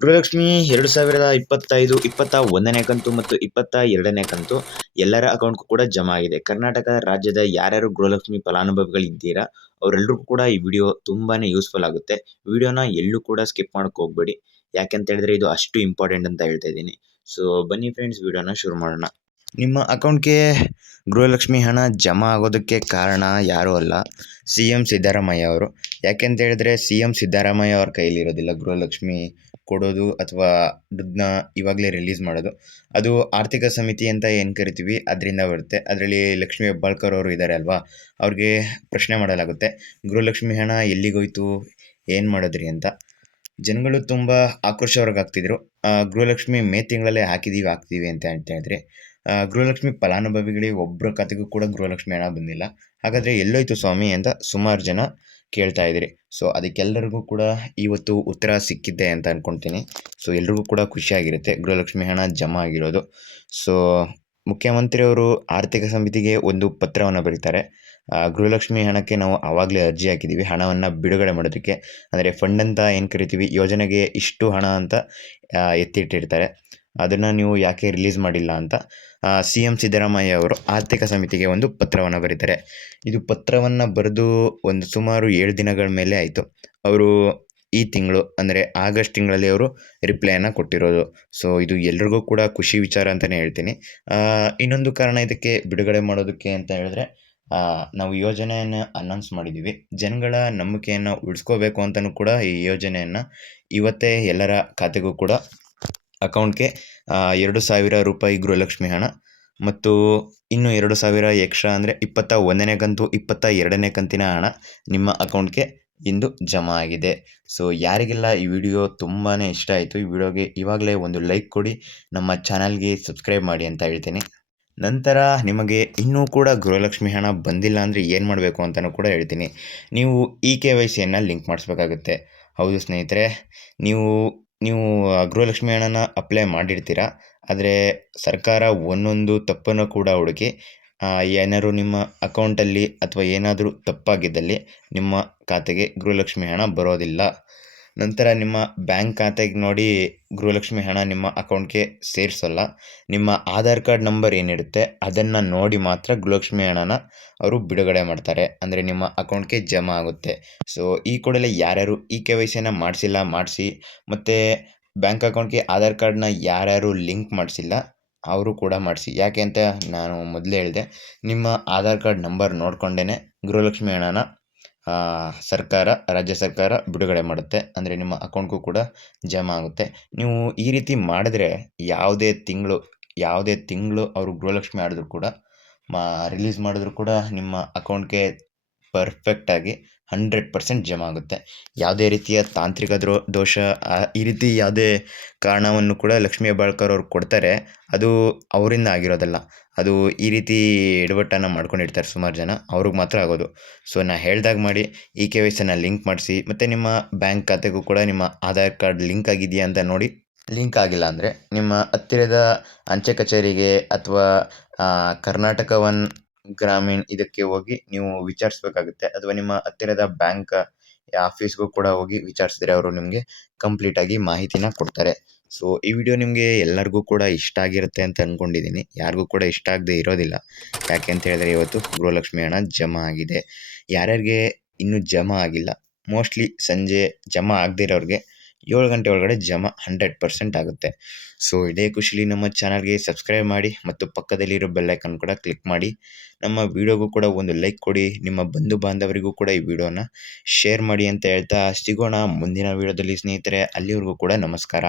ಗೃಹಲಕ್ಷ್ಮಿ 2025 21ನೇ ಕಂತು ಮತ್ತು 22ನೇ ಕಂತು ಎಲ್ಲರ ಅಕೌಂಟ್‌ಗೂ ಕೂಡ ಜಮಾ ಆಗಿದೆ. ಕರ್ನಾಟಕ ರಾಜ್ಯದ ಯಾರ್ಯಾರು ಗೃಹಲಕ್ಷ್ಮಿ ಫಲಾನುಭವಿಗಳಿದ್ದೀರಾ ಅವರೆಲ್ಲರಿಗೂ ಕೂಡ ಈ ವಿಡಿಯೋ ತುಂಬಾನೇ ಯೂಸ್‌ಫುಲ್ ಆಗುತ್ತೆ. ವಿಡಿಯೋನ ಎಲ್ಲೂ ಕೂಡ ಸ್ಕಿಪ್ ಮಾಡಕ್ಕೆ ಹೋಗ್ಬೇಡಿ. ಯಾಕಂತ ಹೇಳಿದ್ರೆ ಇದು ಅಷ್ಟು ಇಂಪಾರ್ಟೆಂಟ್ ಅಂತ ಹೇಳ್ತಾ ಇದ್ದೀನಿ. ಸೊ ಬನ್ನಿ ಫ್ರೆಂಡ್ಸ್ ವಿಡಿಯೋನ ಶುರು ಮಾಡೋಣ. ನಿಮ್ಮ ಅಕೌಂಟ್‌ಗೆ ಗೃಹಲಕ್ಷ್ಮಿ ಹಣ ಜಮಾ ಆಗೋದಕ್ಕೆ ಕಾರಣ ಯಾರೂ ಅಲ್ಲ, ಸಿ.ಎಂ. ಸಿದ್ದರಾಮಯ್ಯ ಅವರು. ಯಾಕೆಂತ ಹೇಳಿದ್ರೆ ಸಿ.ಎಂ. ಸಿದ್ದರಾಮಯ್ಯ ಅವ್ರ ಕೈಲಿರೋದಿಲ್ಲ ಗೃಹಲಕ್ಷ್ಮಿ ಕೊಡೋದು ಅಥವಾ ದುಡ್ಡನ್ನ ಇವಾಗಲೇ ರಿಲೀಸ್ ಮಾಡೋದು. ಅದು ಆರ್ಥಿಕ ಸಮಿತಿ ಅಂತ ಏನು ಕರಿತೀವಿ ಅದರಿಂದ ಬರುತ್ತೆ. ಅದರಲ್ಲಿ ಲಕ್ಷ್ಮೀ ಹೆಬ್ಬಾಳ್ಕರ್ ಅವರು ಇದ್ದಾರೆ ಅಲ್ವಾ, ಅವ್ರಿಗೆ ಪ್ರಶ್ನೆ ಮಾಡಲಾಗುತ್ತೆ, ಗೃಹಲಕ್ಷ್ಮಿ ಹಣ ಎಲ್ಲಿಗೋಯ್ತು, ಏನು ಮಾಡಿದ್ರಿ ಅಂತ. ಜನಗಳು ತುಂಬ ಆಕ್ರೋಶವ್ರಾಗ್ತಿದ್ರು. ಗೃಹಲಕ್ಷ್ಮಿ ಮೇ ತಿಂಗಳಲ್ಲೇ ಹಾಕ್ತೀವಿ ಅಂತ ಹೇಳಿದ್ರೆ ಗೃಹಲಕ್ಷ್ಮಿ ಫಲಾನುಭವಿಗಳಿಗೆ ಒಬ್ಬರ ಖಾತೆಗೂ ಕೂಡ ಗೃಹಲಕ್ಷ್ಮಿ ಹಣ ಬಂದಿಲ್ಲ. ಹಾಗಾದರೆ ಎಲ್ಲೋಯ್ತು ಸ್ವಾಮಿ ಅಂತ ಸುಮಾರು ಜನ ಕೇಳ್ತಾ ಇದ್ದೀರಿ. ಸೊ ಅದಕ್ಕೆಲ್ಲರಿಗೂ ಕೂಡ ಇವತ್ತು ಉತ್ತರ ಸಿಕ್ಕಿದ್ದೆ ಅಂತ ಅಂದ್ಕೊಳ್ತೀನಿ. ಸೊ ಎಲ್ರಿಗೂ ಕೂಡ ಖುಷಿಯಾಗಿರುತ್ತೆ ಗೃಹಲಕ್ಷ್ಮಿ ಹಣ ಜಮಾ ಆಗಿರೋದು. ಸೊ ಮುಖ್ಯಮಂತ್ರಿಯವರು ಆರ್ಥಿಕ ಸಮಿತಿಗೆ ಒಂದು ಪತ್ರವನ್ನು ಬರೀತಾರೆ. ಗೃಹಲಕ್ಷ್ಮಿ ಹಣಕ್ಕೆ ನಾವು ಆವಾಗಲೇ ಅರ್ಜಿ ಹಾಕಿದ್ದೀವಿ ಹಣವನ್ನು ಬಿಡುಗಡೆ ಮಾಡೋದಕ್ಕೆ. ಅಂದರೆ ಫಂಡ್ ಅಂತ ಏನು ಕರಿತೀವಿ, ಯೋಜನೆಗೆ ಇಷ್ಟು ಹಣ ಅಂತ ಎತ್ತಿಟ್ಟಿರ್ತಾರೆ. ಅದನ್ನು ನೀವು ಯಾಕೆ ರಿಲೀಸ್ ಮಾಡಿಲ್ಲ ಅಂತ ಸಿ.ಎಂ. ಸಿದ್ದರಾಮಯ್ಯ ಅವರು ಆರ್ಥಿಕ ಸಮಿತಿಗೆ ಒಂದು ಪತ್ರವನ್ನು ಬರೀತಾರೆ. ಇದು ಪತ್ರವನ್ನು ಬರೆದು ಒಂದು ಸುಮಾರು 7 ದಿನಗಳ ಮೇಲೆ ಆಯಿತು. ಅವರು ಈ ತಿಂಗಳು ಅಂದರೆ ಆಗಸ್ಟ್ ತಿಂಗಳಲ್ಲಿ ಅವರು ರಿಪ್ಲೈಯನ್ನು ಕೊಟ್ಟಿರೋದು. ಸೊ ಇದು ಎಲ್ರಿಗೂ ಕೂಡ ಖುಷಿ ವಿಚಾರ ಅಂತಲೇ ಹೇಳ್ತೀನಿ. ಇನ್ನೊಂದು ಕಾರಣ ಇದಕ್ಕೆ ಬಿಡುಗಡೆ ಮಾಡೋದಕ್ಕೆ ಅಂತ ಹೇಳಿದ್ರೆ ನಾವು ಯೋಜನೆಯನ್ನು ಅನೌನ್ಸ್ ಮಾಡಿದ್ದೀವಿ. ಜನಗಳ ನಂಬಿಕೆಯನ್ನು ಉಳಿಸ್ಕೋಬೇಕು ಅಂತಲೂ ಕೂಡ ಈ ಯೋಜನೆಯನ್ನು ಇವತ್ತೇ ಎಲ್ಲರ ಖಾತೆಗೂ ಕೂಡ ಅಕೌಂಟ್ಗೆ 2,000 ರೂಪಾಯಿ ಗೃಹಲಕ್ಷ್ಮಿ ಹಣ ಮತ್ತು ಇನ್ನೂ 2,000 ಎಕ್ಸ್ಟ್ರಾ ಅಂದರೆ 21ನೇ ಕಂತು 22ನೇ ಕಂತಿನ ಹಣ ನಿಮ್ಮ ಅಕೌಂಟ್ಗೆ ಇಂದು ಜಮಾ ಆಗಿದೆ. ಸೊ ಯಾರಿಗೆಲ್ಲ ಈ ವಿಡಿಯೋ ತುಂಬಾ ಇಷ್ಟ ಆಯಿತು, ಈ ವಿಡಿಯೋಗೆ ಇವಾಗಲೇ ಒಂದು ಲೈಕ್ ಕೊಡಿ, ನಮ್ಮ ಚಾನಲ್ಗೆ ಸಬ್ಸ್ಕ್ರೈಬ್ ಮಾಡಿ ಅಂತ ಹೇಳ್ತೀನಿ. ನಂತರ ನಿಮಗೆ ಇನ್ನೂ ಕೂಡ ಗೃಹಲಕ್ಷ್ಮಿ ಹಣ ಬಂದಿಲ್ಲ ಅಂದರೆ ಏನು ಮಾಡಬೇಕು ಅಂತಲೂ ಕೂಡ ಹೇಳ್ತೀನಿ. ನೀವು KYCಯನ್ನು ಲಿಂಕ್ ಮಾಡಿಸ್ಬೇಕಾಗುತ್ತೆ. ಹೌದು ಸ್ನೇಹಿತರೆ, ನೀವು ಗೃಹಲಕ್ಷ್ಮಿ ಹಣನ ಅಪ್ಲೈ ಮಾಡಿರ್ತೀರ, ಆದರೆ ಸರ್ಕಾರ ಒಂದೊಂದು ತಪ್ಪನ್ನು ಕೂಡ ಹುಡುಕಿ ಏನಾದ್ರು ನಿಮ್ಮ ಅಕೌಂಟಲ್ಲಿ ಅಥವಾ ಏನಾದರೂ ತಪ್ಪಾಗಿದ್ದಲ್ಲಿ ನಿಮ್ಮ ಖಾತೆಗೆ ಗೃಹಲಕ್ಷ್ಮಿ ಹಣ ಬರೋದಿಲ್ಲ. ನಂತರ ನಿಮ್ಮ ಬ್ಯಾಂಕ್ ಖಾತೆಗೆ ನೋಡಿ ಗೃಹಲಕ್ಷ್ಮಿ ಹಣ ನಿಮ್ಮ ಅಕೌಂಟ್ಗೆ ಸೇರಿಸೋಲ್ಲ. ನಿಮ್ಮ ಆಧಾರ್ ಕಾರ್ಡ್ ನಂಬರ್ ಏನಿರುತ್ತೆ ಅದನ್ನು ನೋಡಿ ಮಾತ್ರ ಗೃಹಲಕ್ಷ್ಮಿ ಹಣನ ಅವರು ಬಿಡುಗಡೆ ಮಾಡ್ತಾರೆ, ಅಂದರೆ ನಿಮ್ಮ ಅಕೌಂಟ್ಗೆ ಜಮಾ ಆಗುತ್ತೆ. ಸೊ ಈ ಕೂಡಲೇ ಯಾರ್ಯಾರು KYCಯನ್ನು ಮಾಡಿಸಿ, ಮತ್ತು ಬ್ಯಾಂಕ್ ಅಕೌಂಟ್ಗೆ ಆಧಾರ್ ಕಾರ್ಡ್ನ ಯಾರ್ಯಾರು ಲಿಂಕ್ ಮಾಡಿಸಿಲ್ಲ ಅವರು ಕೂಡ ಮಾಡಿಸಿ. ಯಾಕೆ ಅಂತ ನಾನು ಮೊದಲೇ ಹೇಳಿದೆ, ನಿಮ್ಮ ಆಧಾರ್ ಕಾರ್ಡ್ ನಂಬರ್ ನೋಡಿಕೊಂಡೇ ಗೃಹಲಕ್ಷ್ಮಿ ಹಣನ ರಾಜ್ಯ ಸರ್ಕಾರ ಬಿಡುಗಡೆ ಮಾಡುತ್ತೆ, ಅಂದರೆ ನಿಮ್ಮ ಅಕೌಂಟ್ಗೂ ಕೂಡ ಜಮಾ ಆಗುತ್ತೆ. ನೀವು ಈ ರೀತಿ ಮಾಡಿದ್ರೆ ಯಾವುದೇ ತಿಂಗಳು ಅವರು ಗೃಹಲಕ್ಷ್ಮಿ ಆಡಿದ್ರು ಕೂಡ ರಿಲೀಸ್ ಮಾಡಿದ್ರು ಕೂಡ ನಿಮ್ಮ ಅಕೌಂಟ್ಗೆ ಪರ್ಫೆಕ್ಟಾಗಿ 100% ಜಮಾ ಆಗುತ್ತೆ. ಯಾವುದೇ ರೀತಿಯ ತಾಂತ್ರಿಕ ದೋಷ ಈ ರೀತಿ ಯಾವುದೇ ಕಾರಣವನ್ನು ಕೂಡ ಲಕ್ಷ್ಮೀ ಹೆಬ್ಬಾಳ್ಕರ್ ಅವ್ರು ಕೊಡ್ತಾರೆ, ಅದು ಅವರಿಂದ ಆಗಿರೋದಲ್ಲ. ಅದು ಈ ರೀತಿ ಎಡವಟ್ಟನ್ನು ಮಾಡ್ಕೊಂಡಿರ್ತಾರೆ ಸುಮಾರು ಜನ, ಅವ್ರಿಗೆ ಮಾತ್ರ ಆಗೋದು. ಸೊ ನಾನು ಹೇಳ್ದಾಗ ಮಾಡಿ, KYCಯನ್ನು ಲಿಂಕ್ ಮಾಡಿಸಿ, ಮತ್ತು ನಿಮ್ಮ ಬ್ಯಾಂಕ್ ಖಾತೆಗೂ ಕೂಡ ನಿಮ್ಮ ಆಧಾರ್ ಕಾರ್ಡ್ ಲಿಂಕ್ ಆಗಿದೆಯಾ ಅಂತ ನೋಡಿ. ಲಿಂಕ್ ಆಗಿಲ್ಲ ಅಂದರೆ ನಿಮ್ಮ ಹತ್ತಿರದ ಅಂಚೆ ಕಚೇರಿಗೆ ಅಥವಾ ಕರ್ನಾಟಕ ಒನ್ ಗ್ರಾಮೀಣ್ ಇದಕ್ಕೆ ಹೋಗಿ ನೀವು ವಿಚಾರಿಸ್ಬೇಕಾಗುತ್ತೆ, ಅಥವಾ ನಿಮ್ಮ ಹತ್ತಿರದ ಬ್ಯಾಂಕ್ ಆಫೀಸ್ಗೂ ಕೂಡ ಹೋಗಿ ವಿಚಾರಿಸಿದ್ರೆ ಅವರು ನಿಮಗೆ ಕಂಪ್ಲೀಟಾಗಿ ಮಾಹಿತಿನ ಕೊಡ್ತಾರೆ. ಸೊ ಈ ವಿಡಿಯೋ ನಿಮಗೆ ಎಲ್ಲರಿಗೂ ಕೂಡ ಇಷ್ಟ ಆಗಿರುತ್ತೆ ಅಂತ ಅಂದ್ಕೊಂಡಿದ್ದೀನಿ. ಯಾರಿಗೂ ಕೂಡ ಇಷ್ಟ ಆಗದೆ ಇರೋದಿಲ್ಲ. ಯಾಕೆ ಅಂತ ಹೇಳಿದ್ರೆ ಇವತ್ತು ಗೃಹಲಕ್ಷ್ಮಿ ಹಣ ಜಮಾ ಆಗಿದೆ. ಯಾರ್ಯಾರಿಗೆ ಇನ್ನೂ ಜಮಾ ಆಗಿಲ್ಲ, ಮೋಸ್ಟ್ಲಿ ಸಂಜೆ ಜಮಾ ಆಗದೇ ಇರೋರಿಗೆ 7 ಗಂಟೆ ಒಳಗಡೆ ಜಮಾ 100% ಆಗುತ್ತೆ. ಸೊ ಇದೇ ಖುಷಿಲಿ ನಮ್ಮ ಚಾನಲ್ಗೆ ಸಬ್ಸ್ಕ್ರೈಬ್ ಮಾಡಿ ಮತ್ತು ಪಕ್ಕದಲ್ಲಿರೋ ಬೆಲ್ಲೈಕನ್ ಕೂಡ ಕ್ಲಿಕ್ ಮಾಡಿ. ನಮ್ಮ ವಿಡಿಯೋಗೂ ಕೂಡ ಒಂದು ಲೈಕ್ ಕೊಡಿ. ನಿಮ್ಮ ಬಂಧು ಬಾಂಧವರಿಗೂ ಕೂಡ ಈ ವಿಡಿಯೋನ ಶೇರ್ ಮಾಡಿ ಅಂತ ಹೇಳ್ತಾ ಸಿಗೋಣ ಮುಂದಿನ ವಿಡಿಯೋದಲ್ಲಿ ಸ್ನೇಹಿತರೆ. ಅಲ್ಲಿವರೆಗೂ ಕೂಡ ನಮಸ್ಕಾರ.